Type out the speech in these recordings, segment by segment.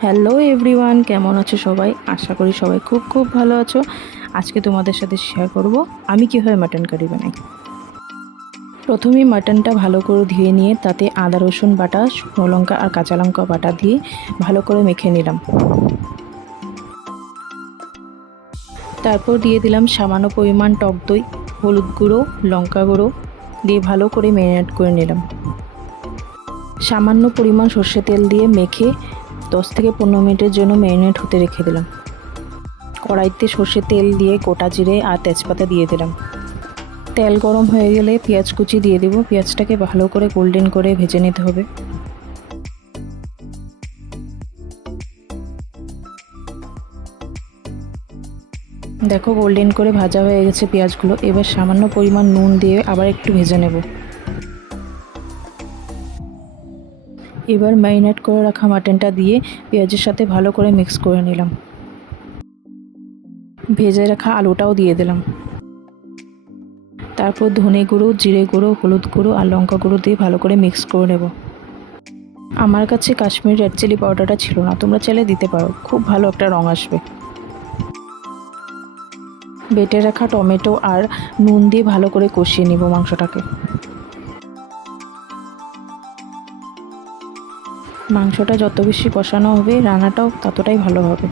Hello everyone, কেমন আছো সবাই? আশা করি সবাই খুব খুব ভালো আছো। আজকে তোমাদের সাথে শেয়ার করব আমি কীভাবে মাটন কারি বানাই। প্রথমেই মাটনটা ভালো করে ধুয়ে নিয়ে তাতে আদা রসুন বাটা, শুকনো লঙ্কা আর কাঁচা লঙ্কা বাটা দিয়ে ভালো করে মেখে নিলাম। তারপর দিয়ে দিলাম সামান্য পরিমাণ টক দই, হলুদ গুঁড়ো, লঙ্কা গুঁড়ো দিয়ে ভালো করে ম্যারিনেট করে নিলাম। সামান্য পরিমাণ সর্ষে তেল দিয়ে মেখে 10 থেকে 15 মিনিটের জন্য ম্যারিনেট হতে রেখে দিলাম। কড়াইতে সর্ষে তেল দিয়ে গোটা জিরে আর তেজপাতা দিয়ে দিলাম। তেল গরম হয়ে গেলে পেঁয়াজ কুচি দিয়ে দেব। পেঁয়াজটাকে ভালো করে গোল্ডেন করে ভেজে নিতে হবে। দেখো গোল্ডেন করে ভাজা হয়ে গেছে পেঁয়াজগুলো। এবার সামান্য পরিমাণ নুন দিয়ে আবার একটু ভেজে নেব। এবার ম্যারিনেট করে রাখা মাটনটা দিয়ে পেঁয়াজের সাথে ভালো করে মিক্স করে নিলাম। ভেজে রাখা আলুটাও দিয়ে দিলাম। তারপর ধনে গুঁড়ো, জিরে গুঁড়ো, হলুদ গুঁড়ো আর লঙ্কা গুঁড়ো দিয়ে ভালো করে মিক্স করে নেব। আমার কাছে কাশ্মীরি রেড চিলি পাউডারটা ছিল না, তোমরা চাইলে দিতে পারো, খুব ভালো একটা রঙ আসবে। বেটে রাখা টমেটো আর নুন দিয়ে ভালো করে কষিয়ে নিব মাংসটাকে। মাংসটা যত বেশি কষানো হবে রান্নাটাও ততটাই ভালো হবে।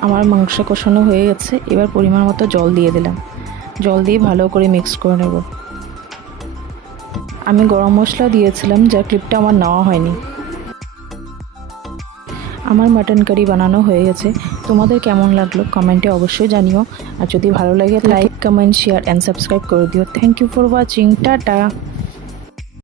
আমার মাংস কষানো হয়ে গেছে। এবার পরিমাণ মতো জল দিয়ে দিলাম। জল দিয়ে ভালো করে মিক্স করে নেব। আমি গরম মশলা দিয়েছিলাম, যার ক্লিপটা আমার নেওয়া হয়নি। আমার মাটন কারি বানানো হয়ে গেছে। তোমাদের কেমন লাগলো কমেন্টে অবশ্যই জানিও। আর যদি ভালো লাগে like, comment, share and subscribe করে দিও। Thank you for watching. Tata.